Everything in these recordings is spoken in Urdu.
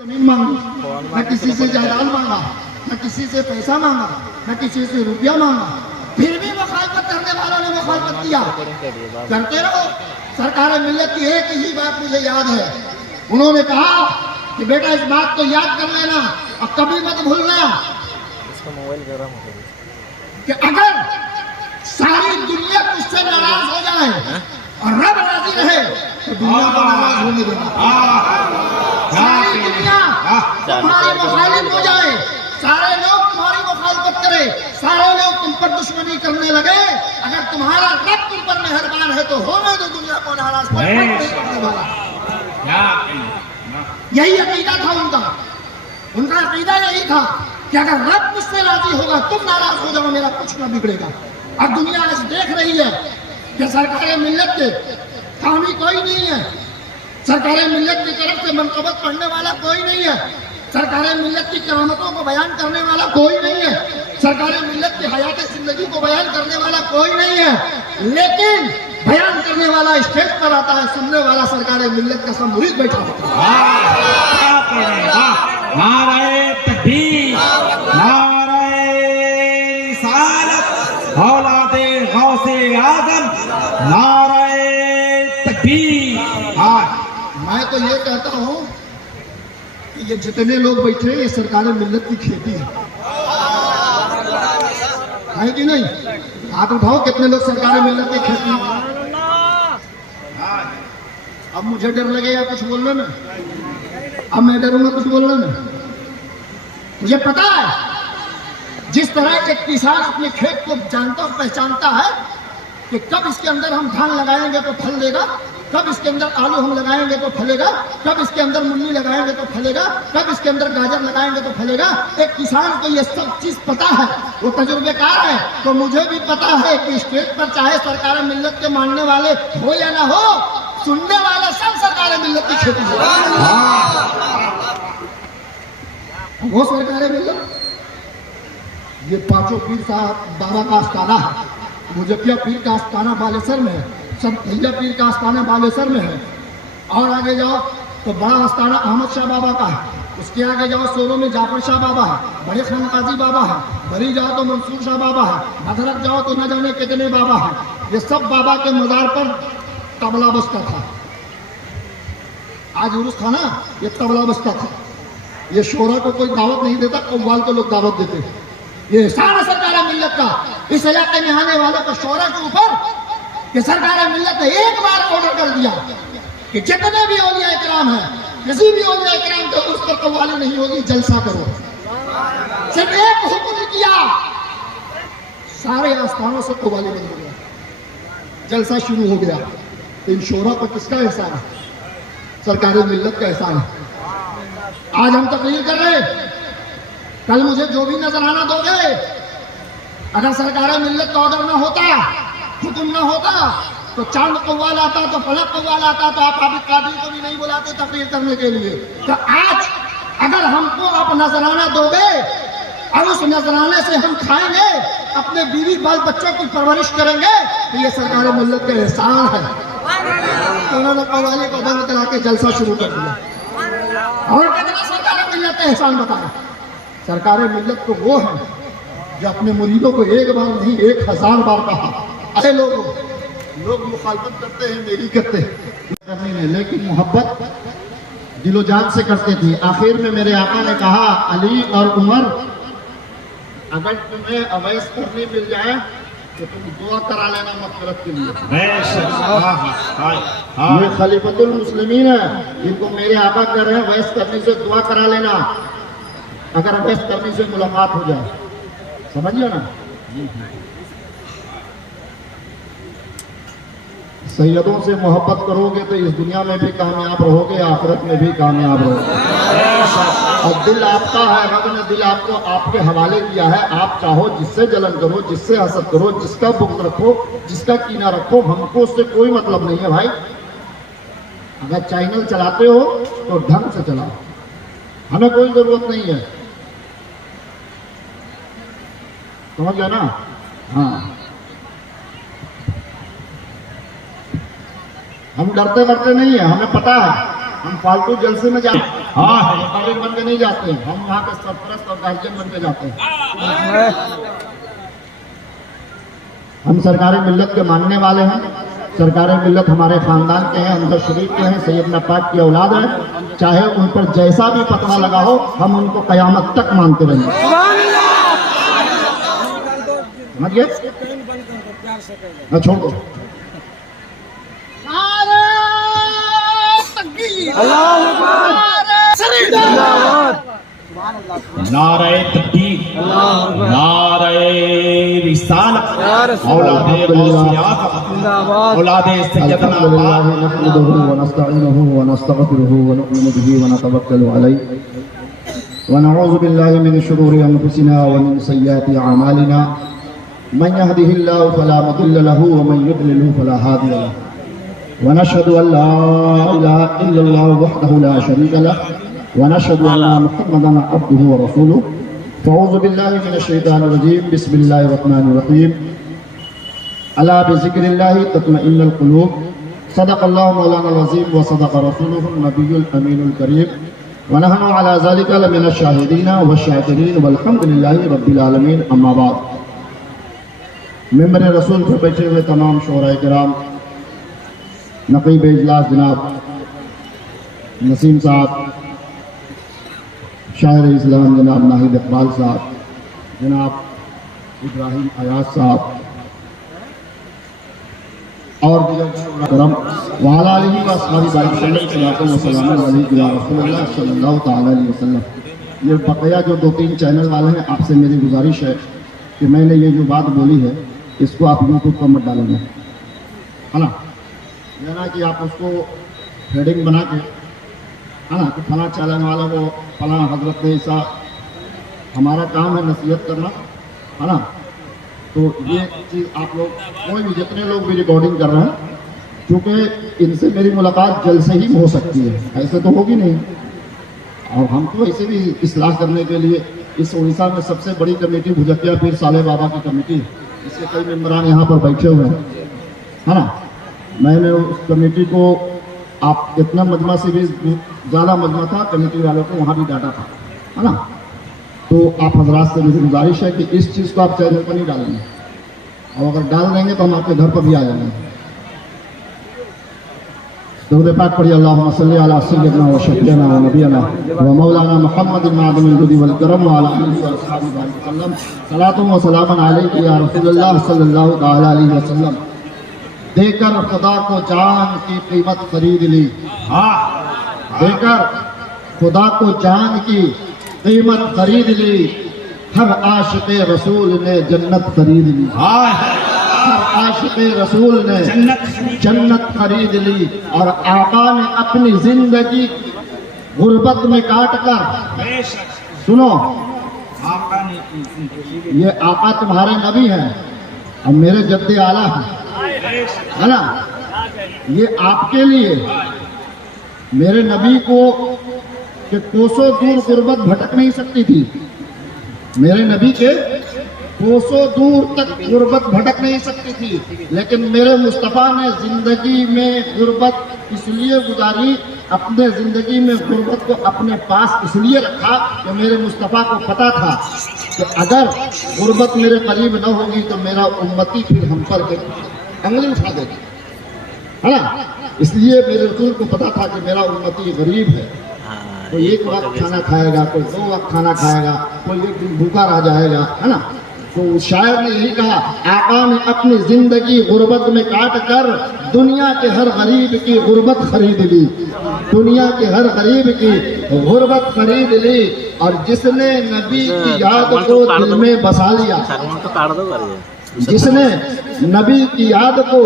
زمین مانگی، نہ کسی سے جائیداد مانگا، نہ کسی سے پیسہ مانگا، نہ کسی سے روپیہ مانگا، پھر بھی مخالفت کرنے والوں نے مخالفت کیا۔ کرتے رہو۔ سرکار ملت کی ایک ہی بات مجھے یاد ہے، انہوں نے کہا کہ بیٹا اس بات کو یاد کر لینا اور کبھی مت بھولنا کہ اگر ساری دنیا تجھ سے ناراض ہو جائے اور رب راضی رہے تو دنیا کو ناراض ہونے دینا۔ ساری دنیا تمہارے مخالف ہو جائے، سارے لوگ تمہاری مخالفت کرے، سارے لوگ تم پر دشمنی کرنے لگے، اگر تمہارا رب تم پر مہربان ہے تو ہونے دو دنیا کو ناراض کرنے والا۔ یہی عقیدہ تھا ان کا عقیدہ یہی تھا کہ اگر رب مجھ سے راضی ہوگا تم ناراض ہو جاؤ، میرا کچھ نہ بگڑے گا۔ اب دنیا آج دیکھ رہی ہے کہ سرکار ملت کے حامی کوئی نہیں ہے، سرکار ملت کی طرف سے منقبت پڑھنے والا کوئی نہیں ہے، سرکار ملت کی کرامتوں کو بیان کرنے والا کوئی نہیں ہے، سرکار ملت کی حیات زندگی کو بیان کرنے والا کوئی نہیں ہے، لیکن بیان کرنے والا اسٹیج پر آتا ہے، سننے والا سرکار ملت کا سب مرید بیٹھا ہوتا ہے۔ نعرہ تکبیر، نعرہ رسالت، اولاد غوث اعظم، نعرہ تکبیر۔ میں تو یہ کہتا ہوں کہ یہ جتنے لوگ بیٹھے ہیں یہ سرکار ملت کی کھیتی ہے کہ نہیں؟ ہاتھ اٹھاؤ کتنے لوگ سرکار ملت کی کھیتی ہیں؟ اب مجھے ڈر لگے یا کچھ بولنا نا، اب میں ڈروں گا کچھ بولنا نا؟ مجھے پتا ہے جس طرح ایک کسان اپنے کھیت کو جانتا اور پہچانتا ہے کہ کب اس کے اندر ہم دھان لگائیں گے تو پھل دے گا، کب اس کے اندر آلو ہم لگائیں گے تو پھلے گا، کب اس کے اندر مولی لگائیں گے تو پھلے گا، کب اس کے اندر گاجر لگائیں گے تو پھلے گا، ایک کسان کو یہ سب چیز پتا ہے، وہ تجربے کار ہے۔ تو مجھے بھی پتا ہے کہ اسٹیج پر چاہے سرکار ملت کے ماننے والے ہو یا نہ ہو، سننے والے سب سرکار ملت کی کھیتی ہے۔ وہ سرکار ملت یہ پانچوں پیر صاحب بابا کا آستانہ ہے، مجھکیا پیر کا آستانہ بالیسر میں ہے، سب تھیا پیر کا آستانہ بالیسر میں ہے، اور آگے جاؤ تو بڑا آستانہ احمد شاہ بابا کا ہے، اس کے آگے جاؤ سولو میں جعفر شاہ بابا ہے، بڑے خان قاضی بابا ہے، بری جاؤ تو منصور شاہ بابا ہے، حضرت جاؤ تو نہ جانے کتنے بابا ہیں۔ یہ سب بابا کے مزار پر طبلہ بجتا تھا، آج عرس تھا نا، یہ طبلہ بجتا تھا، یہ شورا کو کوئی دعوت نہیں دیتا، قوال کو لوگ دعوت دیتے۔ یہ احسان ہے سرکار ملت کا اس علاقے میں آنے والوں کو شورا کے اوپر کہ سرکار ملت نے ایک بار آرڈر کر دیا کہ جتنے بھی اولیاء اکرام ہیں، کسی بھی اولیاء اکرام کے اس پر قوالی نہیں ہوگی، جلسہ کرو۔ صرف ایک حکم کیا، سارے آستانوں سے قوالی بند ہو گیا، جلسہ شروع ہو گیا۔ ان شورا پر کس کا احسان ہے؟ سرکار ملت کا احسان ہے۔ آج ہم تقریر کر رہے ہیں، کل مجھے جو بھی نظرانہ دو گے، اگر سرکار ملت کا آرڈر نہ ہوتا، حکم نہ ہوتا، تو چاند قوال آتا، تو فلک قوال آتا، تو آپ عابد قادری کو بھی نہیں بلاتے تقریر کرنے کے لیے۔ تو آج اگر ہم کو آپ نظرانہ دو گے اور اس نظرانے سے ہم کھائیں گے، اپنے بیوی بال بچوں کی پرورش کریں گے، تو یہ سرکار ملت کا احسان ہے۔ انہوں نے قوالی کو بند کرا کے جلسہ شروع کر دیا، اور کتنا سرکار ملت کا احسان بتایا۔ سرکار ملت تو وہ ہے جو اپنے مریدوں کو ایک بار نہیں 1000 بار کہا، اے لوگ مخالفت کرتے ہیں، میری کرتے ہیں، لیکن محبت دل و جان سے کرتے تھے۔ آخر میں میرے آقا نے کہا، علی اور عمر اگر تمہیں اویس کرنی مل جائے تو تم دعا کرا لینا مغفرت کے لیے۔ یہ خلیفۃ المسلمین ہے، جن کو میرے آقا کہہ رہے ہیں اویس کرنے سے دعا کرا لینا، اگر اویس کرنے سے ملاقات ہو جائے، سمجھ لیا نا؟ سیدوں سے محبت کرو گے تو اس دنیا میں بھی کامیاب رہو گے، آخرت میں بھی کامیاب رہو گے۔ اور دل آپ کا ہے، رب نے دل آپ کو آپ کے حوالے کیا ہے، آپ چاہو جس سے جلن کرو، جس سے حسد کرو، جس کا بغض رکھو، جس کا کینہ رکھو، ہم کو اس سے کوئی مطلب نہیں ہے بھائی۔ اگر چینل چلاتے ہو تو ڈھنگ سے چلاؤ، ہمیں کوئی ضرورت نہیں ہے، سمجھ گیا نا؟ ہاں، ہم ڈرتے نہیں ہیں، ہمیں پتا ہے ہم فالتو جلسے میں جائیں۔ ہاں مقرر بن کے نہیں جاتے ہیں، ہم وہاں کے سرپرست اور گارجین بن کے جاتے ہیں۔ ہم سرکار ملت کے ماننے والے ہیں، سرکار ملت ہمارے خاندان کے ہیں، اندر شریف کے ہیں، سیدنا پاک کی اولاد ہیں، چاہے ان پر جیسا بھی فتویٰ لگا ہو ہم ان کو قیامت تک مانتے رہیں گے۔ سمجھ گئے؟ نہ چھوڑ دو۔ نعرہ تکبیر، نعرہ رسالت، اولاد غوث اعظم، اولاد سیدنا الحمد لله نحمده ونستعينه ونستغفره ونؤمن به ونتوكل عليه ونعوذ بالله من شرور انفسنا ومن سيئات اعمالنا من يهده الله فلا مضل له ومن يضلل فلا هادي له ونشهد ان لا اله الا الله وحده لا شريك له ونشهد ان محمدا عبده ورسوله فاعوذ بالله من الشيطان الرجيم بسم الله الرحمن الرحيم الا بذكر الله تطمئن القلوب صدق الله مولانا العظيم وصدق رسوله النبي الامين الكريم ونحن على ذلك لمن الشاهدين والشاكرين والحمد لله رب العالمين اما بعد۔ ممبر رسول پر بیٹھے ہوئے تمام شعراء کرام، نقیب اجلاس جناب نسیم صاحب، شاعر اسلام جناب ناہید اقبال صاحب، جناب ابراہیم ایاز صاحب اور دیگر کرم وعلی آلہ و اصحابہ وسلم وسلام علیکم یا رسول اللہ صلی اللہ تعالی علیہ وسلم۔ یہ بقیہ جو 2-3 چینل والے ہیں، آپ سے میری گزارش ہے کہ میں نے یہ جو بات بولی ہے اس کو آپ یوٹیوب پر مت ڈالیں گے، ہے نا، یہ نا کہ آپ اس کو ہیڈنگ بنا کے، ہے نا، کہ فلاں چینل والا وہ فلاں حضرت نے ایسا، ہمارا کام ہے نصیحت کرنا، ہے نا، تو یہ چیز آپ لوگ کوئی بھی جتنے لوگ بھی ریکارڈنگ کر رہے ہیں، کیونکہ ان سے میری ملاقات جلد سے ہی ہو سکتی ہے، ایسے تو ہوگی نہیں، اور ہم تو ایسے بھی اصلاح کرنے کے لیے اس اڑیسہ میں سب سے بڑی کمیٹی بھجکیا پیر صالح بابا کی کمیٹی، اس کے کئی ممبران یہاں پر بیٹھے ہوئے ہیں، ہے نا، میں نے اس کمیٹی کو، آپ اتنا مجمع سے بھی زیادہ مجمع تھا، کمیٹی والوں کو وہاں بھی ڈاٹا تھا، ہے نا، تو آپ حضرات سے میری گزارش ہے کہ اس چیز کو آپ چینل پر نہیں ڈالیں گے، اور اگر ڈال دیں گے تو ہم آپ کے گھر پر بھی آ جائیں گے۔ درود پاک پڑھیے، اللہم صلی علی سیدنا و شفیعنا و نبینا و مولانا محمد معدن الجود والکرم وعلی آلہ و اصحابہ وسلم، صلاۃ و سلام علیک یا رسول اللہ صلی اللہ تعالی علیہ وسلم۔ دے کر خدا کو جان کی قیمت خرید لی، دے کر خدا کو جان کی قیمت خرید لی، ہر عاشق رسول نے جنت خرید لی، ہر عاشق رسول نے جنت خرید لی، اور آقا نے اپنی زندگی غربت میں کاٹ کر، سنو، یہ آقا تمہارے نبی ہیں اور میرے جد اعلیٰ ہیں، ہے نا، یہ آپ کے لیے میرے نبی کو کہ کوسوں دور غربت بھٹک نہیں سکتی تھی، میرے نبی کے کوسوں دور تک غربت بھٹک نہیں سکتی تھی، لیکن میرے مصطفیٰ نے زندگی میں غربت اس لیے گزاری، اپنے زندگی میں غربت کو اپنے پاس اس لیے رکھا کہ میرے مصطفیٰ کو پتا تھا کہ اگر غربت میرے قریب نہ ہوگی تو میرا امتی پھر ہم پر انگلی اٹھا دے گا، ہے نا، اس لیے میرے رسول کو پتا تھا کہ میرا امتی غریب ہے، کوئی ایک وقت کھانا کھائے گا، کوئی 2 وقت کھانا کھائے گا، کوئی ایک دن بھوکا رہ جائے گا، ہے نا، تو شاعر نے یہی کہا، آقا نے اپنی زندگی غربت میں کاٹ کر دنیا کے ہر غریب کی غربت خرید لی، دنیا کے ہر غریب کی غربت خرید لی، اور جس نے نبی کی یاد کو دل میں بسا لیا، جس نے نبی کی یاد کو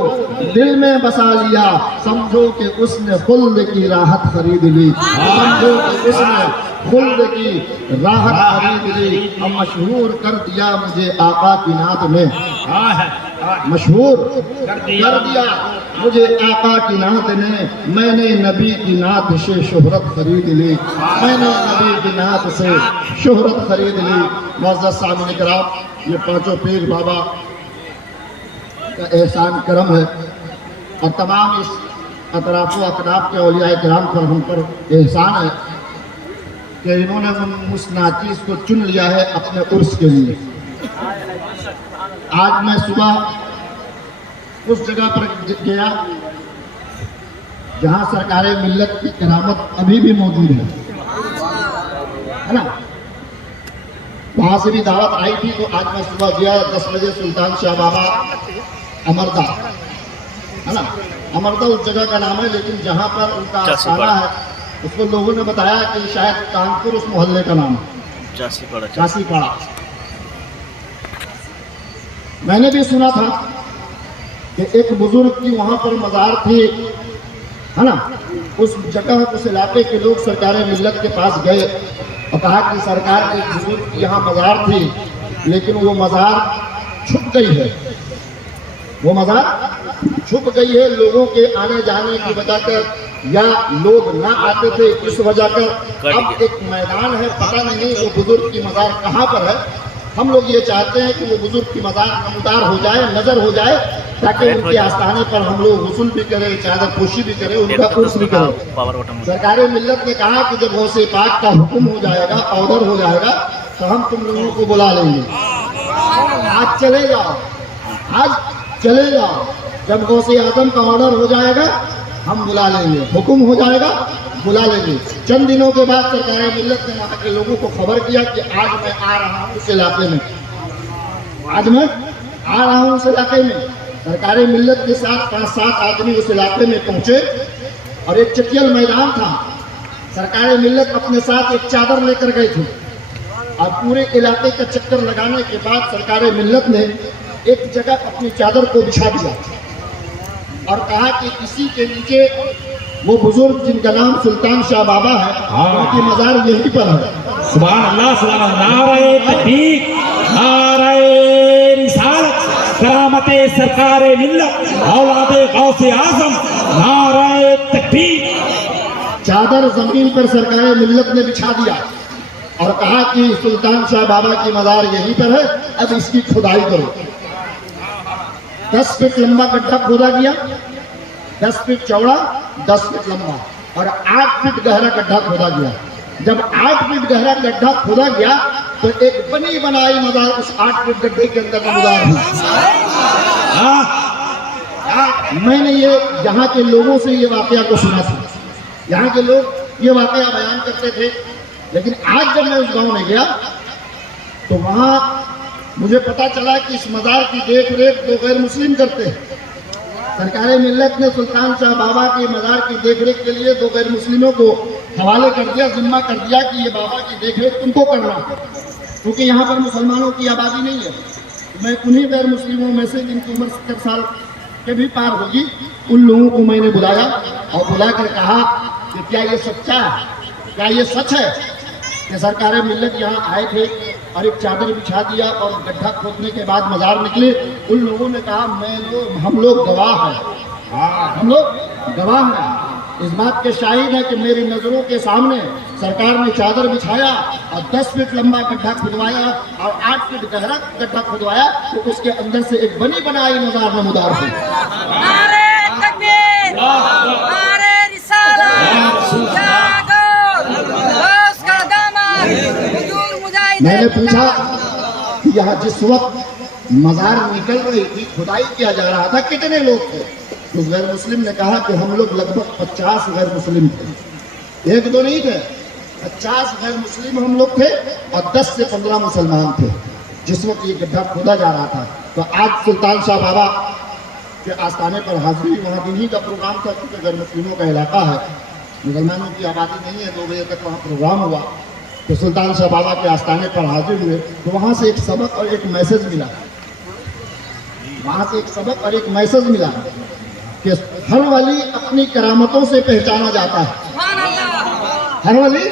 دل میں بسا لیا، سمجھو کہ اس نے خلد کی راحت خرید لی، سمجھو کہ اس نے خلد کی راحت خرید لی، اور مشہور کر دیا مجھے آقا کی نعت نے، مشہور کر دیا مجھے آقا کی نعت نے، میں نے نبی کی نعت سے شہرت خرید لی، میں نے نبی کی نعت سے شہرت خرید لی۔ معزز سامعین کرام، یہ 5 پیر بابا کا احسان کرم ہے، اور تمام اس اطراف و اطراف کے اولیاء کرام پر ہم پر احسان ہے کہ انہوں نے اس ناچیز کو چن لیا ہے اپنے عرس کے لیے. آج میں صبح اس جگہ پر گیا جہاں سرکار ملت کی کرامت ابھی بھی موجود ہے نا. وہاں سے بھی دعوت آئی تھی تو آج میں صبح گیا 10 بجے سلطان شاہ بابا امردہ ہے نا. امردہ اس جگہ کا نام ہے لیکن جہاں پر ان کا آستانہ ہے اس کو لوگوں نے بتایا کہ شاید کانپور اس محلے کا نام ہے, چاسی پاڑا. میں نے بھی سنا تھا کہ ایک بزرگ کی وہاں پر مزار تھی ہے نا. اس جگہ اس علاقے کے لوگ سرکار ملت کے پاس گئے اور کہا کہ سرکار کے بزرگ کی یہاں مزار تھی لیکن وہ مزار چھپ گئی ہے. وہ مزار چھپ گئی ہے لوگوں کے آنے جانے کی وجہ کر یا لوگ نہ آتے تھے اس وجہ کر اب ایک میدان ہے, پتہ نہیں وہ بزرگ کی مزار کہاں پر ہے. ہم لوگ یہ چاہتے ہیں کہ وہ بزرگ کی مزار نمودار ہو جائے, نظر ہو جائے تاکہ ان کے آستانے پر ہم لوگ غسل بھی کریں, چادر پوشی بھی کریں, ان کا عرس بھی کریں. سرکار ملت نے کہا کہ جب غوث پاک کا حکم ہو جائے گا, آرڈر ہو جائے گا تو ہم تم لوگوں کو بلا لیں گے. آج چلے جاؤ, آج چلے جاؤ. جب غوث اعظم کا آرڈر ہو جائے گا ہم بلا لیں گے, حکم ہو جائے گا بلا لیں گے. چند دنوں کے بعد سرکار ملت نے وہاں کے لوگوں کو خبر کیا کہ آج میں آ رہا ہوں اس علاقے میں, آج میں آ رہا ہوں اس علاقے میں. سرکار ملت کے ساتھ 5-7 آدمی اس علاقے میں پہنچے اور ایک چٹیل میدان تھا. سرکار ملت اپنے ساتھ ایک چادر لے کر گئے تھے اور پورے علاقے کا چکر لگانے کے بعد سرکار ملت نے ایک جگہ اپنی چادر کو بچھا دیا اور کہا کہ اسی کے نیچے وہ بزرگ جن کا نام سلطان شاہ بابا ہے ان کی مزار یہیں پر ہے. سبحان اللہ, سبحان اللہ. نعرہ تکبیر, نعرہ رسالت, کرامت سرکار ملت, اولاد غوث اعظم, نعرہ تکبیر. چادر زمین پر سرکار ملت نے بچھا دیا اور کہا کہ سلطان شاہ بابا کی مزار یہیں پر ہے, اب اس کی کھدائی کرو. 10 فٹ لمبا گڈھا کھودا گیا, 10 فٹ چوڑا, 10 فٹ لمبا اور 8 فٹ گہرا گڈھا کھودا گیا. جب 8 فٹ گہرا گڈھا کھودا گیا تو ایک بنی بنائی مزار اس 8 فٹ گڈھے کے اندر نمودار ہوئی. میں نے یہ یہاں کے لوگوں سے یہ واقعہ کو سنا تھا, یہاں کے لوگ یہ واقعہ بیان کرتے تھے. لیکن آج جب میں اس گاؤں میں گیا تو وہاں مجھے پتا چلا کہ اس مزار کی دیکھ ریکھ تو غیر مسلم کرتے ہیں. سرکار ملت نے سلطان شاہ بابا کی مزار کی دیکھ ریکھ کے لیے 2 غیر مسلموں کو حوالے کر دیا, ذمہ کر دیا کہ یہ بابا کی دیکھ ریکھ تم کو کرنا ہے, کیونکہ یہاں پر مسلمانوں کی آبادی نہیں ہے. میں انہی غیر مسلموں میں سے جن کی عمر 70 سال کے بھی پار ہوگی ان لوگوں کو میں نے بلایا اور بلا کر کہا کہ کیا یہ سچا ہے, کیا یہ سچ ہے کہ سرکار ملت یہاں آئے تھے اور ایک چادر بچھا دیا اور گڈھا کھودنے کے بعد مزار نکلے. ان لوگوں نے کہا ہم لوگ گواہ ہیں, ہم لوگ گواہ ہیں, اس بات کے شاہد ہیں کہ میری نظروں کے سامنے سرکار نے چادر بچھایا اور 10 فٹ لمبا گڈھا کھدوایا اور 8 فٹ گہرا گڈھا کھدوایا تو اس کے اندر سے ایک بنی بنائی مزار نمودار ہوئی. نعرہ تکبیر, نعرہ رسالت, غوث کا دامن, حضور مجاہد. میں نے پوچھا کہ یہاں جس وقت مزار نکل رہی تھی, کھدائی کیا جا رہا تھا, کتنے لوگ تھے؟ اس غیر مسلم نے کہا کہ ہم لوگ لگ بھگ 50 غیر مسلم تھے, 1-2 نہیں تھے, 50 غیر مسلم ہم لوگ تھے اور 10 سے 15 مسلمان تھے جس وقت یہ گڈھا کھودا جا رہا تھا. تو آج سلطان شاہ بابا کے آستانے پر حاضری, وہاں دینی کا پروگرام تھا کیونکہ غیر مسلموں کا علاقہ ہے, مسلمانوں کی آبادی نہیں ہے. 2 بجے تک وہاں پروگرام ہوا تو سلطان شاہ بابا کے آستانے پر حاضر ہوئے تو وہاں سے ایک سبق اور ایک میسج ملا, وہاں سے ایک سبق اور ایک میسج ملا کہ ہر ولی اپنی کرامتوں سے پہچانا جاتا ہے, ہر ولی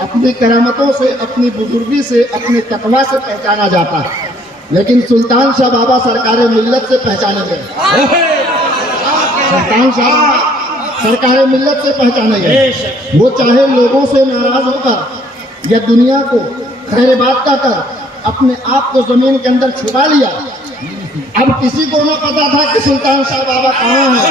اپنی کرامتوں سے, اپنی بزرگی سے, اپنے تقویٰ سے پہچانا جاتا ہے, لیکن سلطان شاہ بابا سرکار ملت سے پہچانے گئے. سلطان شاہ بابا سرکار ملت سے پہچانے گئے. وہ چاہے لوگوں سے ناراض ہو کر یا دنیا کو خیر بات کا کر اپنے آپ کو زمین کے اندر چھپا لیا, اب کسی کو نہ پتا تھا کہ سلطان شاہ بابا کہاں ہے,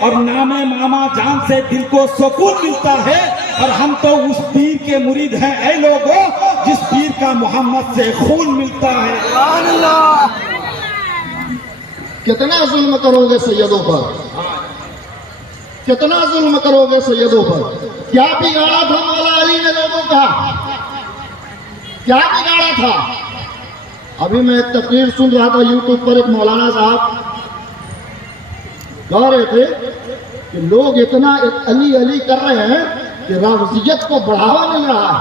اور نام ماما جان سے دل کو سکون ملتا ہے، اور ہم تو اس پیر کے مرید ہیں اے لوگوں جس پیر کا محمد سے خون ملتا ہے۔ کتنا ظلم کرو گے سیدوں پر، کتنا ظلم کرو گے سیدوں پر؟ کیا بگاڑا تھا مولا علی نے لوگوں کا؟ کیا بگاڑا تھا؟ ابھی میں ایک تقریر سن رہا تھا یوٹیوب پر، ایک مولانا صاحب کہہ رہے تھے کہ لوگ اتنا علی علی کر رہے ہیں کہ رافضیت کو بڑھاوا مل رہا ہے۔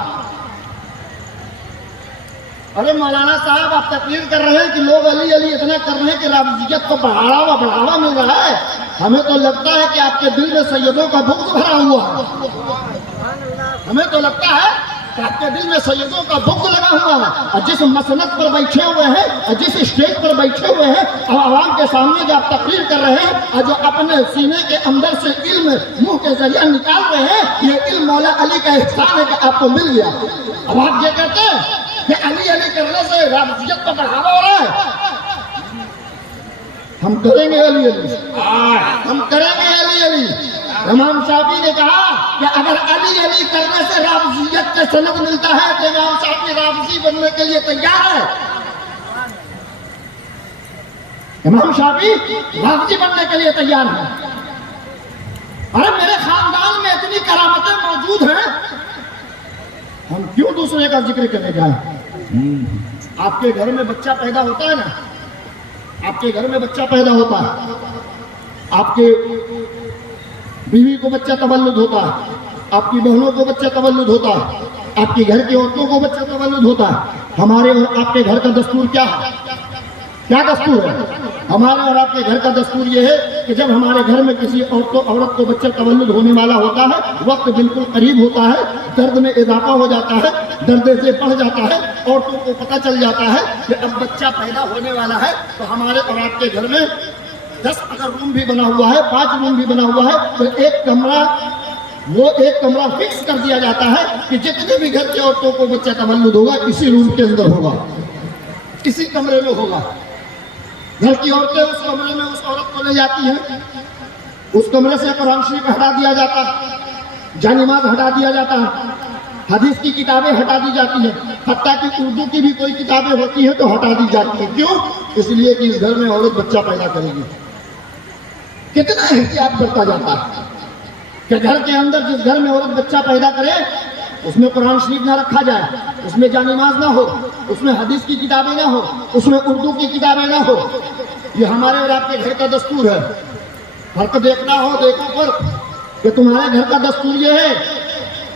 ارے مولانا صاحب آپ تقریر کر رہے ہیں کہ لوگ علی علی اتنا کر رہے ہیں کہ رافضیت کو بڑھاوا مل رہا ہے، ہمیں تو لگتا ہے کہ آپ کے دل میں سیدوں کا بغض بھرا ہوا ہے، ہمیں تو لگتا ہے کہ آپ کے دل میں سیدوں کا بغض لگا ہوا ہے، اور جس مسند پر بیٹھے ہوئے ہیں اور جس اسٹیج پر بیٹھے ہوئے ہیں اور عوام کے سامنے جو آپ تقریر کر رہے ہیں اور جو اپنے سینے کے اندر سے علم منہ کے ذریعے نکال رہے ہیں، یہ علم مولا علی کا احسان ہے کہ آپ کو مل گیا۔ اب آپ یہ کہتے ہیں کہ علی علی کرنے سے رافضیت کو بڑھاوا ہو رہا ہے، ہم کریں گے علی علی، ہم کریں گے علی علی۔ امام شافعی نے کہا کہ اگر علی علی کرنے سے رافضیت کا سند ملتا ہے تو امام شافعی رافضی بننے کے لیے تیار ہے، امام شافعی رافضی بننے کے لیے تیار ہے۔ ارے میرے خاندان میں اتنی کرامتیں موجود ہیں، ہم کیوں دوسرے کا ذکر کرنے جائیں؟ آپ کے گھر میں بچہ پیدا ہوتا ہے نا، آپ کے گھر میں بچہ پیدا ہوتا ہے، آپ کے بیوی کو بچہ تولد ہوتا ہے، آپ کی بہنوں کو بچہ تولد ہوتا ہے، آپ کے گھر کی عورتوں کو بچہ تولد ہوتا ہے۔ ہمارے اور آپ کے گھر کا دستور کیا ہے؟ کیا دستور ہے؟ ہمارے اور آپ کے گھر کا دستور یہ ہے کہ جب ہمارے گھر میں کسی عورت کو بچہ تولد ہونے والا ہوتا ہے، وقت بالکل قریب ہوتا ہے، درد میں اضافہ ہو جاتا ہے، درد سے بڑھ جاتا ہے، عورتوں کو پتہ چل جاتا ہے کہ اب بچہ پیدا ہونے والا ہے، تو ہمارے اور آپ کے گھر میں 10 اگر روم بھی بنا ہوا ہے، 5 روم بھی بنا ہوا ہے، تو ایک کمرہ فکس کر دیا جاتا ہے کہ جتنے بھی گھر کی عورتوں کو بچہ تولد ہوگا اسی روم کے اندر ہوگا، اسی کمرے میں ہوگا۔ گھر کی عورتیں اس کمرے میں اس عورت کو لے جاتی ہیں، اس کمرے سے قرآن شریف ہٹا دیا جاتا ہے، جانماز ہٹا دیا جاتا ہے، حدیث کی کتابیں ہٹا دی جاتی ہیں، حتیٰ کہ اردو کی بھی کوئی کتابیں ہوتی ہیں تو ہٹا دی جاتی ہیں۔ کیوں؟ اس لیے کہ اس گھر میں عورت بچہ پیدا کرے گی۔ کتنا احتیاط برتا جاتا ہے کہ گھر کے اندر جس گھر میں عورت بچہ پیدا کرے اس میں قرآن شریف نہ رکھا جائے، اس میں جانماز نہ ہو، اس میں حدیث کی کتابیں نہ ہو، اس میں اردو کی کتابیں نہ ہو۔ یہ ہمارے اور آپ کے گھر کا دستور ہے۔ فرق دیکھنا ہو دیکھو فرق، کہ تمہارے گھر کا دستور یہ ہے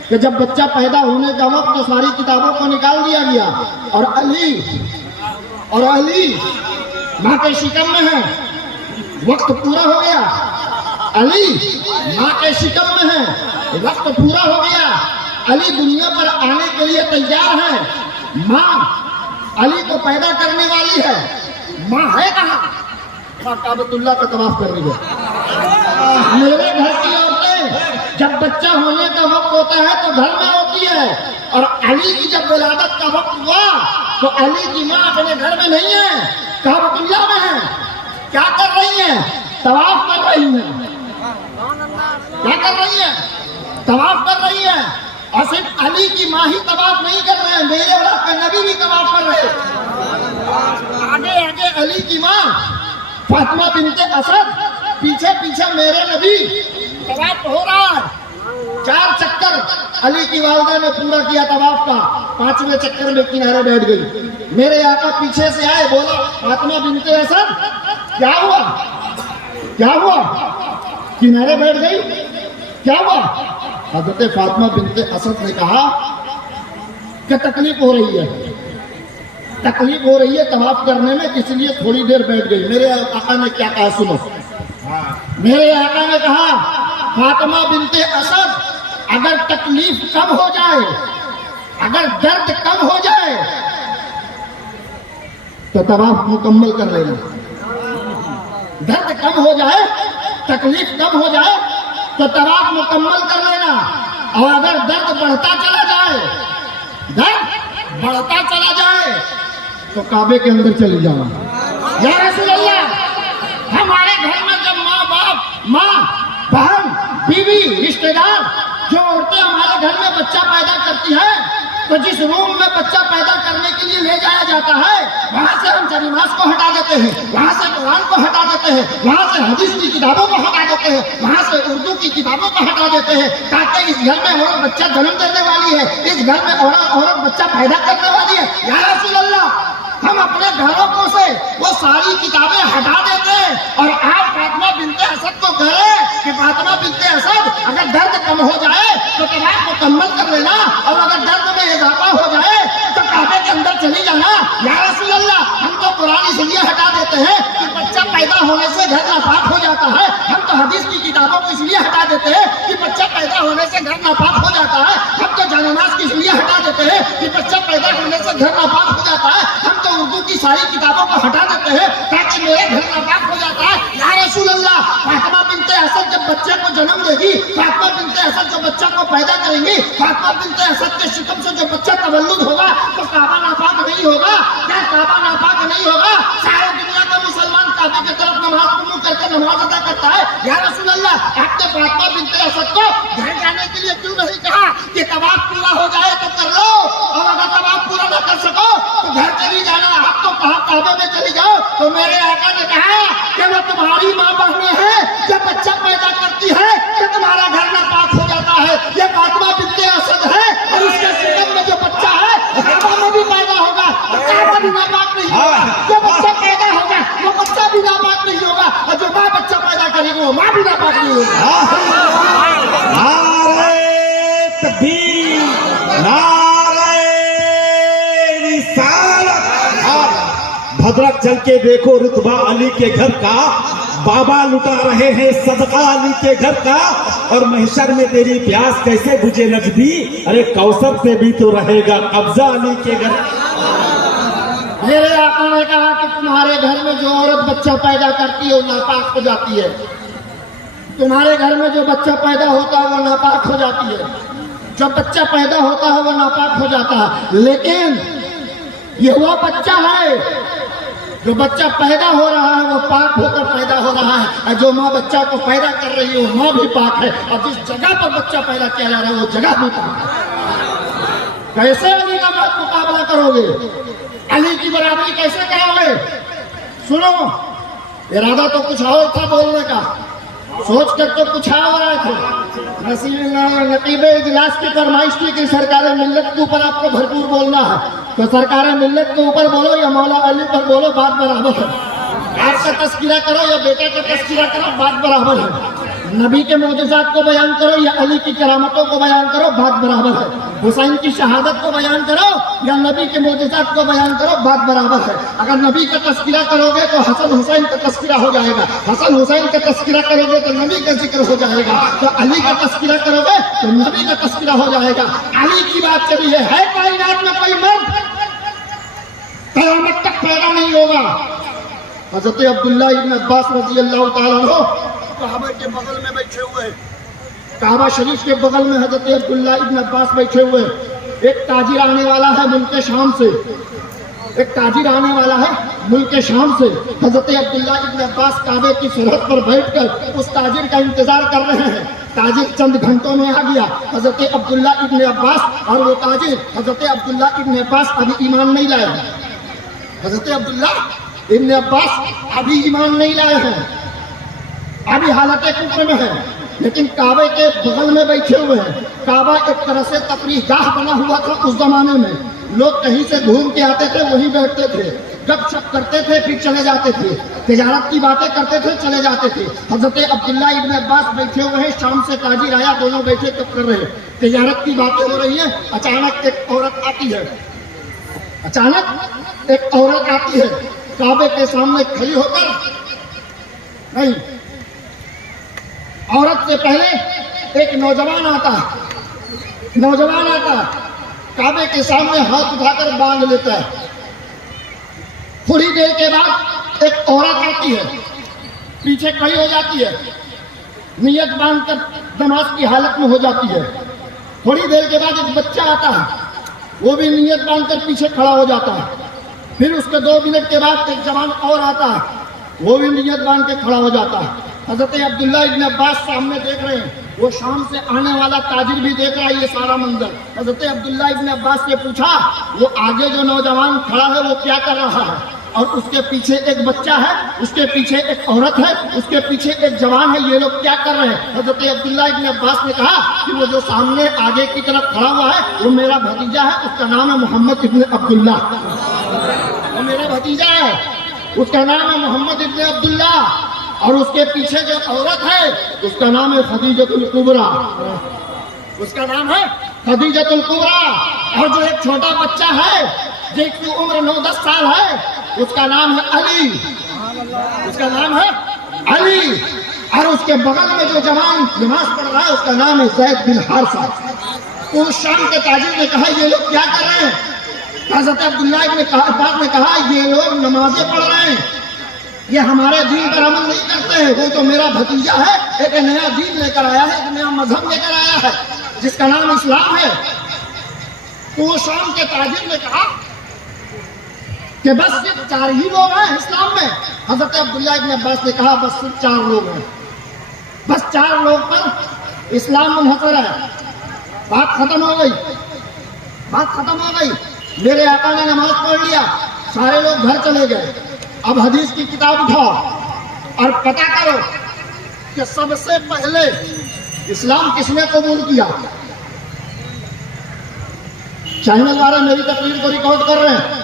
کہ جب بچہ پیدا ہونے کا وقت تو ساری کتابوں کو نکال دیا گیا، اور علی ماں کے شکم میں ہے، وقت پورا ہو گیا، علی ماں کے شکم میں ہے، وقت پورا ہو گیا، علی دنیا پر آنے کے لیے تیار ہے، ماں علی کو پیدا کرنے والی ہے، ماں ہے کہاں؟ ماں کعبۃ اللہ کا طواف کر رہی ہے۔ میرے گھر کی عورتیں جب بچہ ہونے کا وقت ہوتا ہے تو گھر میں ہوتی ہے، اور علی کی جب ولادت کا وقت ہوا تو علی کی ماں اپنے گھر میں نہیں ہے، کعبۃ اللہ میں ہے۔ کیا کر رہی ہیں؟ طواف کر رہی ہیں۔ کیا کر رہی ہیں؟ طواف کر رہی ہیں۔ اور صرف علی کی ماں ہی طواف نہیں کر رہے ہیں، میرے اور آپ کے نبی بھی طواف کر رہے ہیں۔ آگے علی کی ماں فاطمہ بنت اسد، پیچھے میرے نبی، طواف ہو رہا ہے۔ 4 چکر علی کی والدہ نے پورا کیا طواف کا، 5ویں چکر میں کنارے بیٹھ گئی۔ میرے آقا پیچھے سے آئے، بولا فاطمہ بنت اسد کیا ہوا؟ کنارے بیٹھ گئی، کیا ہوا؟ حضرت فاطمہ بنت اسد نے کہا کہ تکلیف ہو رہی ہے طواف کرنے میں، اس لیے تھوڑی دیر بیٹھ گئی۔ میرے آقا نے کیا کہا سنو، میرے آقا نے کہا فاطمہ بنت اسد اگر تکلیف کم ہو جائے، اگر درد کم ہو جائے تو طواف مکمل کر لینا۔ درد کم ہو جائے، تکلیف کم ہو جائے تو طواف مکمل کر لینا، اور اگر درد بڑھتا چلا جائے تو کعبے کے اندر چلی جانا۔ یا رسول اللہ، ہمارے گھر میں جب ماں گھر میں بچہ پیدا کرتی ہے تو جس روم میں بچہ پیدا کرنے کے لیے لے جایا جاتا ہے وہاں سے ہم نماز کو ہٹا دیتے ہیں، وہاں سے قرآن کو ہٹا دیتے ہیں، وہاں سے حدیث کی کتابوں کو ہٹا دیتے ہیں، وہاں سے اردو کی کتابوں کو ہٹا دیتے ہیں، تاکہ اس گھر میں عورت بچہ جنم دینے والی ہے، اس گھر میں عورت بچہ پیدا کرنے والی ہے۔ یا رسول اللہ، ہم اپنے گھروں کو سے وہ ساری کتابیں ہٹا دیتے ہیں اور آپ فاطمہ بنت اسد کو کہے کہ فاطمہ بنت اسد اگر درد کم ہو جائے تو طلاق مکمل کر لینا، اور اگر درد میں اضافہ ہو جائے تو کعبے کے اندر چلی جانا۔ یا رسول اللہ، ہم تو قرآن اس لیے ہٹا دیتے ہیں کہ بچہ پیدا ہونے سے گھر ناپاک ہو جاتا ہے، ہم تو حدیث کی کتابوں کو اس لیے ہٹا دیتے ہیں کہ بچہ پیدا ہونے سے گھر ناپاک ہو جاتا ہے، ہم تو جانماز کی اس لیے ہٹا دیتے ہیں کہ بچہ پیدا ہونے سے گھر ناپاک ہو جاتا ہے، ہم تو اردو کی ساری کتابوں کو ہٹا دیتے ہیں تاکہ میرے گھر ناپاک ہو جاتا ہے۔ یا رسول اللہ، فاطمہ بنت اسد جب بچے کو جنم دے گی، فاطمہ بنت اسد جو بچہ کو پیدا کریں گی، فاطمہ بنت اسد کے شکم سے جو بچہ تولد ہوگا تو کعبہ ناپاک نہیں ہوگا؟ کیا کعبہ ناپاک نہیں ہوگا؟ سارے دنیا کا مسلمان کعبے کی طرف نماز کو کر کے نماز ادا کرتا ہے۔ یا رسول اللہ، آپ نے فاطمہ بنت اسد کو گھر جانے کے لیے کیوں نہیں کہا کہ طواف پورا ہو جائے تو کر لو، اور اگر طواف پورا نہ کر سکو تو گھر چلی جانا؟ آپ تو کہا کعبے میں چلی جاؤ، تو میرے آقا نے کہا کہ وہ تمہاری ماں بہنیں ہیں جو بچہ پیدا کرتی ہے کہ تمہارا گھر ناپاک ہو جاتا ہے۔ یہ فاطمہ بنت اسد ہے اور اس کے شکم میں جو بچہ ہے کعبہ میں بھی پیدا ہوگا اور کعبہ بھی ناپاک نہیں ہوگا، جو بچہ پیدا ہوگا وہ بچہ بھی ناپاک نہیں ہوگا، اور جو ماں بچہ پیدا کرے گی وہ ماں بھی ناپاک نہیں ہوگا۔ نعرہ تکبیر، نعرہ رسالت۔ بھدرک چل کے دیکھو رتبہ علی کے گھر کا، بابا لٹا رہے ہیں صدقہ علی کے گھر کا، اور محشر میں تیری پیاس کیسے بجھے نجدی، ارے کوثر سے بھی تو رہے گا قبضہ علی کے گھر۔ میرے آقا نے کہا کہ تمہارے گھر میں جو عورت بچہ پیدا کرتی ہے وہ ناپاک ہو جاتی ہے، تمہارے گھر میں جو بچہ پیدا ہوتا ہے وہ ناپاک ہو جاتی ہے، جو بچہ پیدا ہوتا ہے وہ ناپاک ہو جاتا ہے، لیکن یہ وہ بچہ ہے جو بچہ پیدا ہو رہا ہے وہ پاک ہو کر پیدا ہو رہا ہے، اور جو ماں بچہ کو پیدا کر رہی ہے وہ ماں بھی پاک ہے، اور جس جگہ پر بچہ پیدا کیا جا رہا ہے وہ جگہ بھی پاک ہے۔ کیسے علی کا مقابلہ کرو گے؟ علی کی برابری کیسے کرو گے؟ سنو، ارادہ تو کچھ اور تھا بولنے کا، سوچ کر تو کچھ اور آئے تھے۔ نقیب اجلاس کی فرمائش تھی کہ سرکار ملت کے اوپر آپ کو بھرپور بولنا ہے، تو سرکار ملت کے اوپر بولو یا مولا علی پر بولو، بات برابر ہے۔ آپ کا تذکرہ کرو یا بیٹا کا تذکرہ کرو، بات برابر ہے۔ نبی کے معجزات کو بیان کرو یا علی کی کرامتوں کو بیان کرو، بات برابر ہے۔ حسین کی شہادت کو بیان کرو یا نبی کے معجزات کو بیان کرو، بات برابر ہے۔ اگر نبی کا تذکرہ کرو گے تو حسن حسین کا تذکرہ ہو جائے گا، حسن حسین کا تذکرہ کرو گے تو نبی کا ذکر ہو جائے گا، تو علی کا تذکرہ کرو گے تو نبی کا تذکرہ ہو جائے گا۔ علی کی بات چلی ہے کائنات میں کوئی مرد قیامت تک پیدا نہیں ہوگا۔ حضرت عبداللہ ابن عباس رضی اللہ تعالیٰ عنہ کعبہ کے بغل میں بیٹھے ہوئے، کعبہ شریف کے بغل میں حضرت عبداللہ ابن عباس بیٹھے ہوئے۔ ایک تاجر آنے والا ہے ملک شام سے، ایک تاجر آنے والا ہے ملک شام سے۔ حضرت عبداللہ ابن عباس کعبے کی سرحد پر بیٹھ کر اس تاجر کا انتظار کر رہے ہیں۔ تاجر چند گھنٹوں میں آ گیا۔ حضرت عبداللہ ابن عباس اور وہ تاجر، حضرت عبداللہ ابن عباس ابھی ایمان نہیں لائے ہیں، حضرت عبداللہ ابن عباس ابھی ایمان نہیں لائے ہیں، ابھی حالت کفر میں ہے، لیکن کعبے کے بغل میں بیٹھے ہوئے ہیں۔ کعبہ ایک طرح سے تفریح گاہ بنا ہوا تھا اس زمانے میں، لوگ کہیں سے گھوم کے آتے تھے، وہیں بیٹھتے تھے، گپ شپ کرتے تھے، پھر چلے جاتے تھے، تجارت کی باتیں کرتے تھے، چلے جاتے تھے۔ حضرت عبداللہ ابن عباس بیٹھے ہوئے ہیں، شام سے تاجر آیا، دونوں بیٹھے گپ کر رہے ہیں، تجارت کی باتیں ہو رہی ہیں۔ اچانک ایک عورت آتی ہے، اچانک ایک عورت آتی ہے، کعبے کے سامنے کھڑی ہو کر، نہیں، عورت سے پہلے ایک نوجوان آتا ہے، نوجوان آتا ہے، کعبے کے سامنے ہاتھ اٹھا کر باندھ لیتا ہے۔ تھوڑی دیر کے بعد ایک عورت آتی ہے، پیچھے کھڑی ہو جاتی ہے، نیت باندھ کر نماز کی حالت میں ہو جاتی ہے۔ تھوڑی دیر کے بعد ایک بچہ آتا ہے، وہ بھی نیت باندھ کر پیچھے کھڑا ہو جاتا ہے۔ پھر اس کے 2 منٹ کے بعد ایک جوان اور آتا ہے، وہ بھی نیت باندھ کے کھڑا ہو جاتا ہے۔ حضرت عبداللہ ابن عباس سامنے دیکھ رہے ہیں، وہ شام سے آنے والا تاجر بھی دیکھ رہا ہے یہ سارا منظر. حضرت عبداللہ ابن عباس سے پوچھا وہ آگے جو نوجوان کھڑا ہے وہ کیا کر رہا ہے؟ اور اس کے پیچھے ایک بچہ ہے, اس کے پیچھے ایک عورت ہے, اس کے پیچھے ایک جوان ہے, یہ لوگ کیا کر رہے ہیں؟ حضرت عبداللہ ابن عباس نے کہا کہ وہ جو سامنے آگے کی طرف کھڑا ہوا ہے وہ میرا بھتیجا ہے, اس کا نام ہے محمد ابن عبداللہ. وہ میرا بھتیجا ہے, اس کا نام ہے محمد ابن عبداللہ. اور اس کے پیچھے جو عورت ہے اس کا نام ہے خدیجۃ الکبریٰ, اس کا نام ہے خدیجۃ الکبریٰ. اور جو ایک چھوٹا بچہ ہے جس کی عمر 9-10 سال ہے اس کا نام ہے علی, اس کا نام ہے علی. اور اس کے بغل میں جو جوان نماز پڑھ رہا ہے اس کا نام ہے زید بن حارثہ. اس شام کے تاجر نے کہا یہ لوگ کیا کر رہے ہیں؟ حضرت عبداللہ ابن عباس نے کہا یہ لوگ نمازیں پڑھ رہے ہیں, یہ ہمارے دین پر عمل نہیں کرتے ہیں. وہ تو میرا بھتیجا ہے, ایک نیا دین لے کر آیا ہے, ایک نیا مذہب لے کر آیا ہے جس کا نام اسلام ہے. تو وہ شام کے تاجر نے کہا کہ بس صرف 4 ہی لوگ ہیں اسلام میں. حضرت عبداللہ ابن عباس نے کہا بس صرف 4 لوگ ہیں, بس 4 لوگ پر اسلام منحصر ہے. بات ختم ہو گئی, بات ختم ہو گئی. میرے آقا نے نماز پڑھ لیا, سارے لوگ گھر چلے گئے. اب حدیث کی کتاب اٹھاؤ اور پتہ کرو کہ سب سے پہلے اسلام کس نے قبول کیا. چینل والے میری تقریر کو ریکارڈ کر رہے ہیں.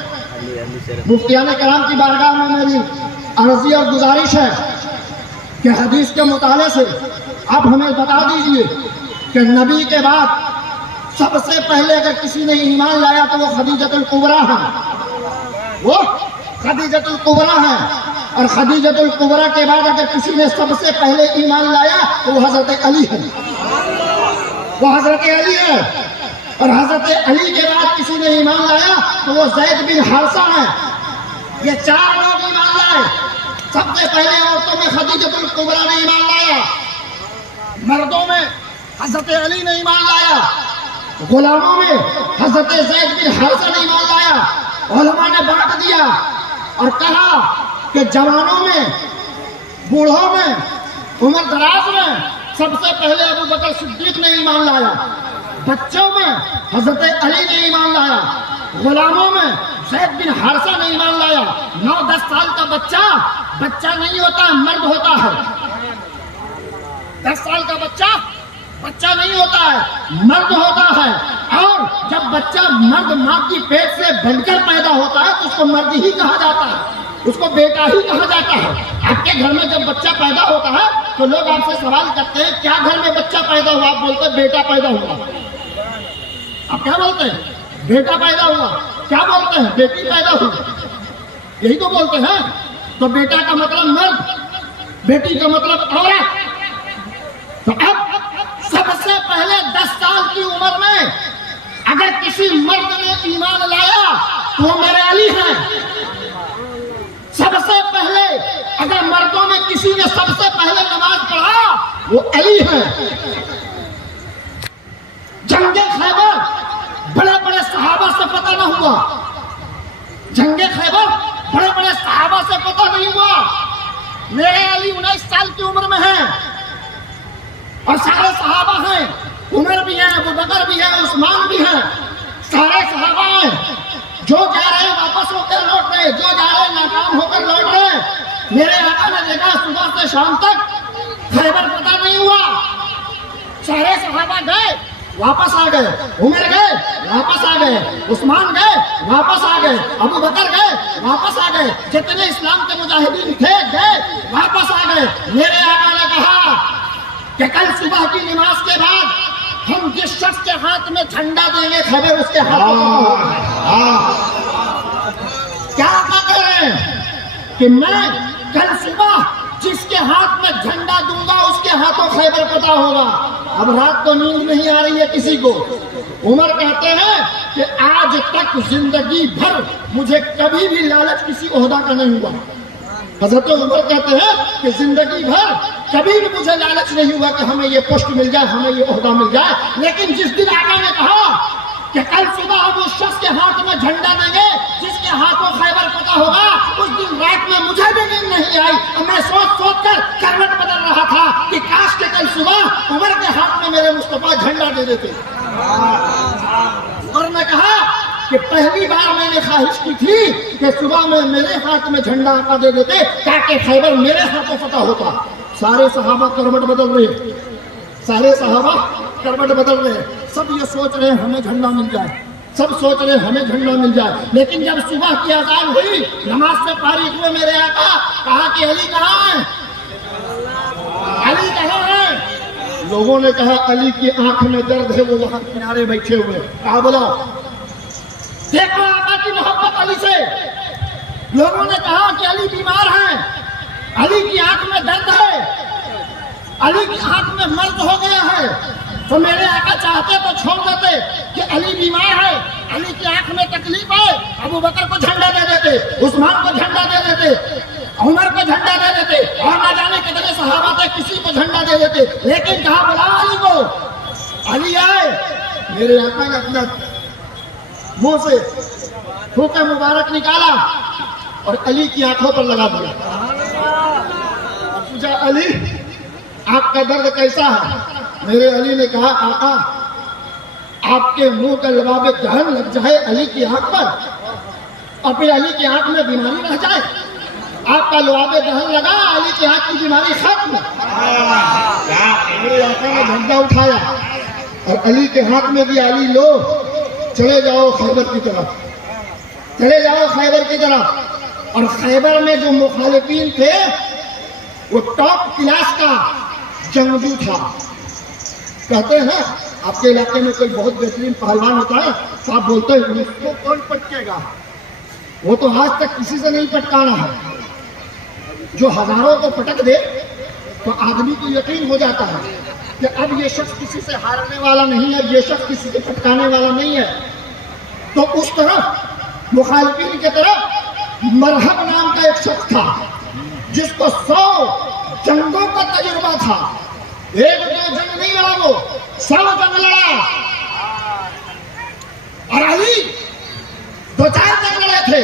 مفتیان کرام کی بارگاہ میں میری عرضی اور گزارش ہے کہ حدیث کے مطالعے سے آپ ہمیں بتا دیجئے کہ نبی کے بعد سب سے پہلے اگر کسی نے ایمان لایا تو وہ خدیجۃ الکبریٰ ہے, وہ خدیجۃ الکبریٰ ہے. اور خدیجۃ الکبریٰ کے بعد اگر کسی نے سب سے پہلے ایمان لایا تو وہ حضرت علی ہے, وہ حضرت علی ہے. اور حضرت علی کے بعد کسی نے ایمان لایا تو وہ زید بن حارثہ ہے. یہ 4 لوگ ایمان لائے. سب سے پہلے عورتوں میں خدیجۃ الکبریٰ نے ایمان لایا, مردوں میں حضرت علی نے ایمان لایا, غلاموں میں حضرت زید بن حارثہ نے ایمان لایا. علماء نے بانٹ دیا اور کہا کہ جوانوں میں, بوڑھوں میں, عمر دراز میں سب سے پہلے ابو بکر صدیق نے ایمان لایا. بچوں میں حضرت علی نے ایمان لایا, غلاموں میں زید بن حارثہ نے ایمان لایا. 9-10 سال کا بچہ نہیں ہوتا, مرد ہوتا ہے. 10 سال کا بچہ نہیں ہوتا ہے, مرد ہوتا ہے. اور جب بچہ مرد ماں کی پیٹ سے بن کر پیدا ہوتا ہے تو اس کو مرد ہی کہا جاتا ہے, اس کو بیٹا ہی کہا جاتا ہے. آپ کے گھر میں جب بچہ پیدا ہوتا ہے تو لوگ آپ سے سوال کرتے ہیں کیا گھر میں بچہ پیدا ہوا؟ آپ بولتے ہیں بیٹا پیدا ہوا. آپ کیا بولتے ہیں؟ بیٹا پیدا ہوا. کیا بولتے ہیں؟ بیٹی پیدا ہوئی. یہی تو بولتے ہیں. تو بیٹا کا مطلب مرد, بیٹی کا مطلب عورت. تو اب سب سے پہلے 10 سال کی عمر میں اگر کسی مرد نے ایمان لایا تو وہ میرے علی ہیں. سب سے پہلے اگر مردوں میں کسی نے سب سے پہلے نماز پڑھا وہ علی ہے. جنگ خیبر بڑے بڑے صحابہ سے پتہ نہ ہوا, جنگ خیبر بڑے بڑے صحابہ سے پتہ نہیں ہوا. میرے علی 19 سال کی عمر میں ہیں اور سارے صحابہ ہیں, عمر بھی ہیں, ابو بکر بھی ہیں, عثمان بھی ہیں, سارے صحابہ ہیں. جو جا رہے واپس ہو کر لوٹ رہے, جو جا رہے ناکام ہو کر لوٹ رہے. میرے آقا نے دیکھا صبح سے شام تک خیبر پتہ نہیں ہوا. سارے صحابہ گئے واپس آ گئے, عمر گئے واپس آ گئے, عثمان گئے واپس آ گئے, ابو بکر گئے واپس آ گئے, جتنے اسلام کے مجاہدین تھے گئے واپس آ گئے. میرے آقا نے کہا کہ کل صبح کی نماز کے بعد ہم جس شخص کے ہاتھ میں جھنڈا دیں گے خبر اس کے ہاتھ میں. کیا آقا کہہ رہے ہیں کہ میں کل صبح جس کے ہاتھ میں جھنڈا دوں گا اس کے ہاتھوں خیبر پتہ ہوگا. اب رات کو نیند نہیں آ رہی ہے کسی کو. عمر کہتے ہیں کہ آج تک زندگی بھر مجھے کبھی بھی لالچ کسی عہدہ کا نہیں ہوا. حضرت عمر کہتے ہیں کہ زندگی بھر کبھی بھی مجھے لالچ نہیں ہوا کہ ہمیں یہ پوسٹ مل جائے, ہمیں یہ عہدہ مل جائے. لیکن جس دن آقا نے کہا کہ کل صبح ہم اس شخص کے ہاتھ میں جھنڈا دیں گے جس کے ہاتھوں خیبر پتہ ہوگا, اس دن رات میں مجھے بھی نیند نہیں آئی اور میں سوچ کر کروٹ بدل رہا تھا کہ کاش کہ کل صبح عمر کے ہاتھ میں میرے مصطفیٰ جھنڈا دے دیتے. عمر نے کہا کہ پہلی بار میں نے خواہش کی تھی کہ صبح میں میرے ہاتھ میں جھنڈا آقا دے دیتے تاکہ خیبر میرے ہاتھوں فتح ہوتا. سارے صحابہ کروٹ بدل رہے, سارے صحابہ کروٹ بدل رہے, سب یہ سوچ رہے ہیں ہمیں جھنڈا مل جائے, سب سوچ رہے ہیں ہمیں جھنڈا مل جائے. لیکن جب صبح کی اذان ہوئی, نماز سے فارغ ہوئے میرے آقا, کہا کہ علی کہاں ہے, علی کہاں ہے؟ لوگوں نے کہا علی کی آنکھ میں درد ہے, وہ وہاں کنارے بیٹھے ہوئے. کہا بلاؤ, دیکھو آقا کی محبت علی سے. لوگوں نے کہا کہ علی بیمار ہے, علی کی آنکھ میں درد ہے, علی کی آنکھ میں مرض ہو گیا ہے. تو میرے آقا چاہتے تو چھوڑ دیتے کہ علی بیمار ہے, علی کی آنکھ میں تکلیف ہے, ابو بکر کو جھنڈا دے دیتے, عثمان کو جھنڈا دے دیتے, عمر کو جھنڈا دے دیتے, اور نہ جانے کتنے صحابہ تھے کسی کو جھنڈا دے دیتے. لیکن کہا بلا علی کو. علی آئے, میرے آقا نے اپنا منہ سے تھوک مبارک نکالا اور علی کی آنکھوں پر لگا دیا. پوچھا علی آپ کا درد کیسا ہے؟ میرے علی نے کہا آقا آپ کے منہ کا لباب دہن لگ جائے علی کی آنکھ پر اور پھر علی کی آنکھ میں بیماری رہ جائے. آپ کا لباب دہن لگا, علی کی آنکھ کی بیماری ختم. میرے آقا نے جھنڈا اٹھایا اور علی کے ہاتھ میں دیا, علی لو چلے جاؤ خیبر کی طرف, چلے جاؤ خیبر کی طرف. اور خیبر میں جو مخالفین تھے وہ ٹاپ کلاس کا جنگجو تھا. کہتے ہیں آپ کے علاقے میں کوئی بہت بہترین پہلوان ہوتا ہے تو آپ بولتے ہیں اس کو کون پٹکے گا, وہ تو آج تک کسی سے نہیں پٹکانا ہے. جو ہزاروں کو پٹک دے تو آدمی کو یقین ہو جاتا ہے کہ اب یہ شخص کسی سے ہارنے والا نہیں ہے, یہ شخص کسی سے پٹکانے والا نہیں ہے. تو اس طرف مخالفین کی طرف مرحب نام کا ایک شخص تھا جس کو 100 جنگوں کا تجربہ تھا. ایک دو جنگ نہیں لڑا, وہ 100 جنگ لڑا. اور علی 2-4 جنگ لڑے تھے.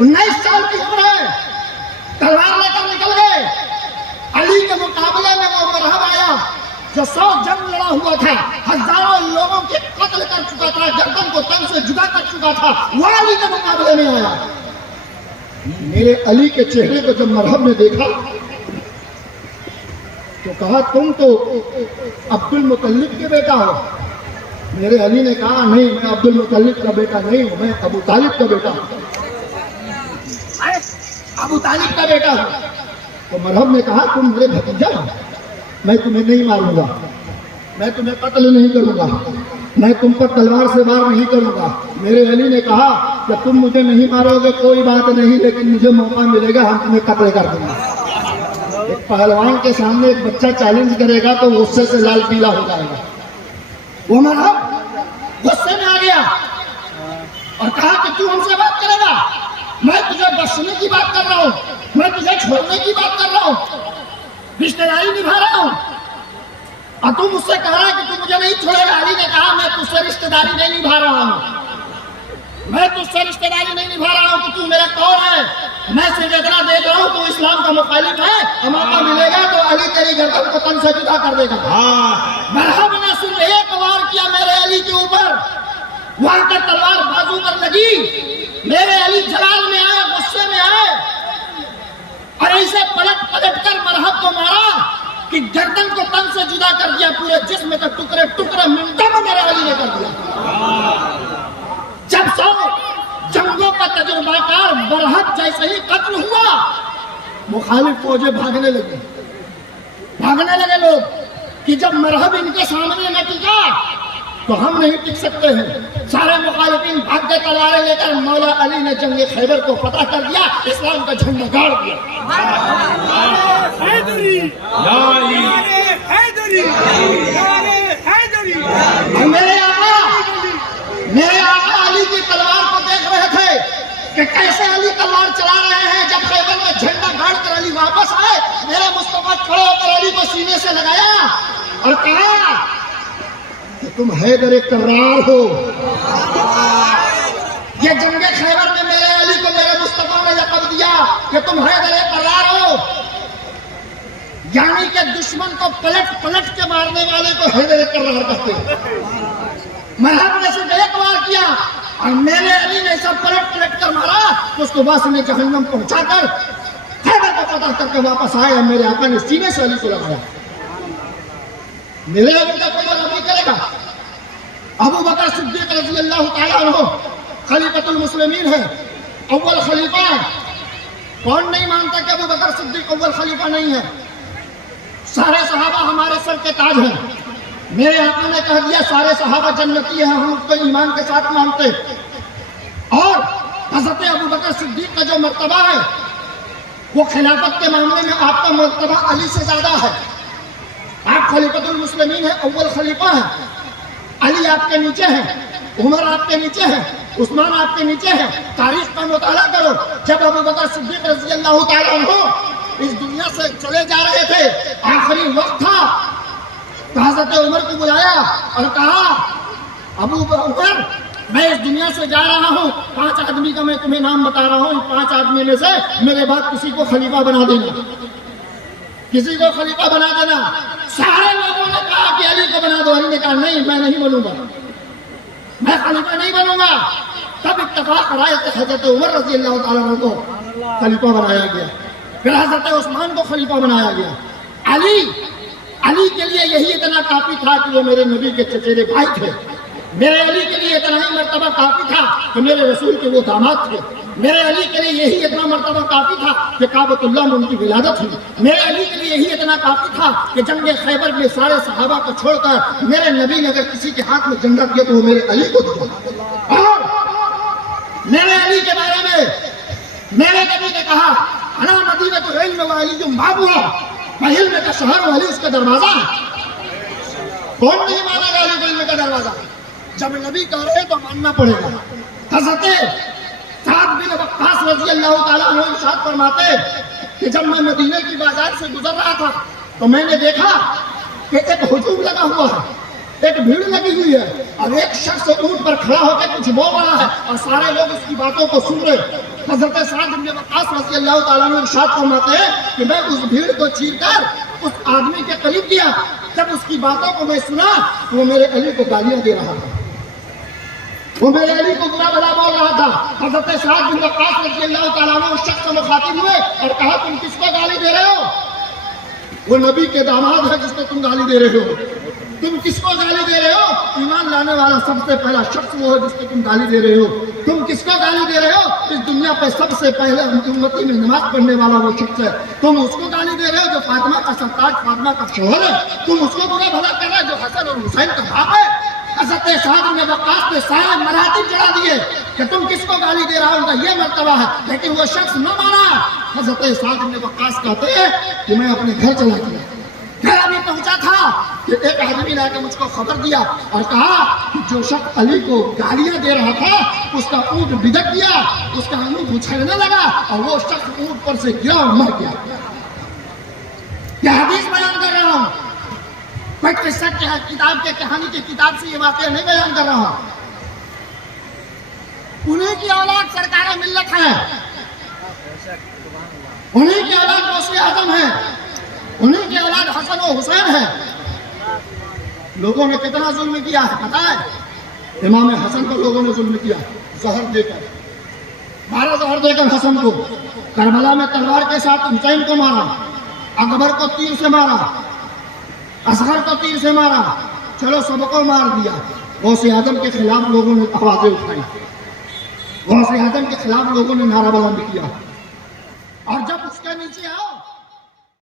19 سال کی عمر ہے, تلوار لے کر نکل گئے. علی کے مقابلے میں وہ مرحب آیا جو 100 جنگ لڑا ہوا تھا, ہزاروں لوگوں کے قتل کر چکا تھا, گردن کو تن سے جدا کر چکا تھا, وہ علی کے مقابلے میں آیا. میرے علی کے چہرے کو جب مرحب نے دیکھا تو کہا تم تو عبد المطلب کے بیٹا ہو. میرے علی نے کہا نہیں, میں عبد المطلب کا بیٹا نہیں ہوں, میں ابو طالب کا بیٹا ہوں, ابو طالب کا بیٹا ہوں. تو مرحب نے کہا تم میرے بھتیجا ہو, میں تمہیں نہیں ماروں گا, میں تمہیں قتل نہیں کروں گا, میں تم پر تلوار سے وار نہیں کروں گا. میرے علی نے کہا کہ تم مجھے نہیں مارو گے کوئی بات نہیں, لیکن مجھے موقع ملے گا, ہم تمہیں قتل کر دیں گے. ایک پہلوان کے سامنے ایک بچہ چیلنج کرے گا تو غصے سے لال پیلا ہو جائے گا. وہ مرحب غصے میں آ گیا اور کہا کہ تو ہم سے بات کرے گا, میں تجھے بخشنے کی بات کر رہا ہوں, میں تجھے چھوڑنے کی بات کر رہا ہوں, رشتہ داری نبھا رہا ہوں, اور تم مجھ سے کہہ رہا ہے کہ تم مجھے نہیں چھوڑے گا. علی نے کہا میں تجھ سے رشتہ داری نہیں نبھا رہا ہوں, میں تجھ سے رشتہ داری نہیں نبھا رہا ہوں کہ تو میرا کون ہے. میں صرف اتنا دیکھ رہا ہوں تو اسلام کا مخالف ہے, موقع ملے گا تو علی تیری گردن کو تن سے جدا کر دے گا. مرحب نے صرف ایک وار کیا میرے علی کے اوپر, وہاں کا تلوار بازو پر لگی. میرے علی جلال میں آئے, غصے میں آئے, اور ایسے پلٹ پلٹ کر مرحب کو مارا کہ گردن کو تن سے جدا کر دیا, پورے جسم کا ٹکڑے ٹکڑے منٹوں میں میرے علی نے کر دیا. جب 100 جنگوں کا تجربہ کار مرحب جیسے ہی قتل ہوا, مخالف فوجیں بھاگنے لگے لوگ کہ جب مرحب ان کے سامنے نہ ٹکا تو ہم نہیں ٹک سکتے ہیں. سارے مخالفین بھاگ کے تلواریں لے کر مولا علی نے جنگ خیبر کو فتح کر دیا, اسلام کا جھنڈا گاڑ دیا. میرے آقا علی کی تلوار کو دیکھ رہے تھے کہ کیسے علی تلوار چلا رہے ہیں. جب خیبر میں جھنڈا گاڑ کر علی واپس آئے, میرے مصطفیٰ کھڑے ہو کر علی کو سینے سے لگایا اور کہا کہ تم حیدر کرار ہو. یہ جنگ خیبر میں میرے علی کو میرے مصطفیٰ نے لقب دیا کہ تم حیدر کرار ہو, یعنی کہ کے دشمن کو پلٹ پلٹ کے مارنے والے کو حیدر کرار کہتے ہیں. میں نے صرف ایک بار کیا اور میرے علی نے سب پلٹ پلٹ کر مارا تو اس کو واسطے میں جہنم پہنچا کر خیبر کو فتح کر کے واپس آئے اور میرے آقا نے سینے سے علی کو لگایا. میرے علی کا کوئی بات نہیں کرے گا. ابو بکر صدیق رضی اللہ تعالیٰ عنہ خلیفۃ المسلمین ہے, اول خلیفہ ہے. کون نہیں مانتا کہ ابو بکر صدیق اول خلیفہ نہیں ہے؟ سارے صحابہ ہمارے سر کے تاج ہیں. میرے آقا نے کہہ دیا سارے صحابہ جنتی ہیں, ہم اس کو ایمان کے ساتھ مانتے. اور حضرت ابو بکر صدیق کا جو مرتبہ ہے وہ خلافت کے معاملے میں آپ کا مرتبہ علی سے زیادہ ہے. آپ خلیفۃ المسلمین ہیں, اول خلیفہ ہیں. علی آپ کے نیچے ہیں, عمر آپ کے نیچے ہیں, عثمان آپ کے نیچے ہیں. تاریخ کا مطالعہ کرو. جب ابو بکر صدیق رضی اللہ تعالیٰ عنہ اس دنیا سے چلے جا رہے تھے, آخری وقت تھا, تو حضرت عمر کو بلایا اور کہا ابو عمر میں اس دنیا سے جا رہا ہوں, 5 آدمی کا میں تمہیں نام بتا رہا ہوں, 5 آدمی میں سے میرے بعد کسی کو خلیفہ بنا دینا, کسی کو خلیفہ بنا دینا. سارے لوگوں نے کہا کہ علی کو بنا دو. علی نے کہا نہیں, میں نہیں بنوں گا, میں خلیفہ نہیں بنوں گا. تب اتفاق رائے کہ حضرت عمر رضی اللہ تعالیٰ عنہ کو خلیفہ بنایا گیا, پھر حضرت عثمان کو خلیفہ بنایا گیا. علی کے لیے یہی اتنا کافی تھا کہ وہ میرے نبی کے چچیرے بھائی تھے. میرے علی کے لیے اتنا ہی مرتبہ کافی تھا کہ میرے رسول کے وہ داماد تھے. میرے علی کے لیے یہی اتنا مرتبہ کافی تھا کہ کعبۃ اللہ میں ان کی ولادت ہوئی. میرے علی کے لیے یہی اتنا کافی تھا کہ جنگ خیبر میں سارے صحابہ کو چھوڑ کر میرے نبی نے اگر کسی کے ہاتھ میں جھنڈا دیا تو وہ میرے علی کو دیا. اور میرے علی کے بارے میں میرے نبی نے کہا انا مدینۃ العلم وعلی بابھا, میں علم کا شہر ہوں, علی اس کا دروازہ ہے. کون نہیں مانا گا علی کو علم کا دروازہ؟ جب نبی کہہ رہے تو ماننا پڑے گا. حضرت سعد بن وقاص رضی اللہ تعالیٰ عنہ ارشاد فرماتے کہ جب میں مدینے کی بازار سے گزر رہا تھا تو میں نے دیکھا کہ ایک ہجوم لگا ہوا ہے, ایک بھیڑ لگی ہوئی ہے, اور ایک شخص اونٹ پر کھڑا ہو کے کچھ بول رہا ہے اور سارے لوگ اس کی باتوں کو سن رہے. حضرت سعد بن وقاص رضی اللہ تعالیٰ عنہ ارشاد فرماتے ہیں کہ میں اس بھیڑ کو چیر کر اس آدمی کے قریب گیا. جب اس کی باتوں کو میں سنا تو وہ میرے علی کو گالیاں دے رہا تھا, وہ میرے علی کو برا بھلا بول رہا تھا. حضرت سعد بن وقاص رضی اللہ تعالیٰ عنہ اس شخص سے مخاطب ہوئے اور کہا تم کس کو گالی دے رہے ہو؟ وہ نبی کے داماد ہے جس کو تم گالی دے رہے ہو. تم کس کو گالی دے رہے ہو؟ ایمان لانے والا سب سے پہلا شخص وہ ہے جس کو تم گالی دے رہے ہو. تم کس کو گالی دے رہے ہو؟ اس دنیا پہ سب سے پہلے امتی میں نماز پڑھنے والا وہ شخص ہے. تم اس کو گالی دے رہے ہو جو فاطمہ کا سرتاج, فاطمہ کا شوہر ہے. تم اس کو برا بھلا کر رہے ہو جو حسن اور حسین کا باپ ہے. حضرت سعد بن وقاص نے سارے مراتب چڑھا دیے کہ تم کس کو گالی دے رہا ہو, ان کا یہ مرتبہ ہے. لیکن وہ شخص نہ مانا. حضرت سعد بن وقاص کہتے ہیں کہ میں اپنے گھر چلا گیا. گھر ابھی پہنچا تھا کہ ایک آدمی نے آ کے مجھ کو خبر دیا اور کہا کہ جو شخص علی کو گالیاں دے رہا تھا اس کا اونٹ بھدک گیا, اس کا اونٹ اچھلنے لگا اور وہ شخص اونٹ پر سے گرا اور مر گیا. یہ حدیث بیان کر رہا ہوں, کوئی قصہ کتاب کے کہانی کی کتاب سے یہ واقعہ نہیں بیان کر رہا ہوں. انہیں کی اولاد سرکار ملت ہے, انہیں کی اولاد غوث اعظم ہے, انہیں کی اولاد حسن و حسین ہے. لوگوں نے کتنا ظلم کیا ہے پتہ ہے؟ امام حسن کو لوگوں نے ظلم کیا, زہر دے کر, 12 زہر دے کر حسن کو. کربلا میں تلوار کے ساتھ حسین کو مارا, اکبر کو تیر سے مارا, اصغر کو تیر سے مارا, چلو سب کو مار دیا. غوث اعظم کے خلاف لوگوں نے آوازیں اٹھائی, غوث اعظم کے خلاف لوگوں نے نعرہ بلند کیا. اور جب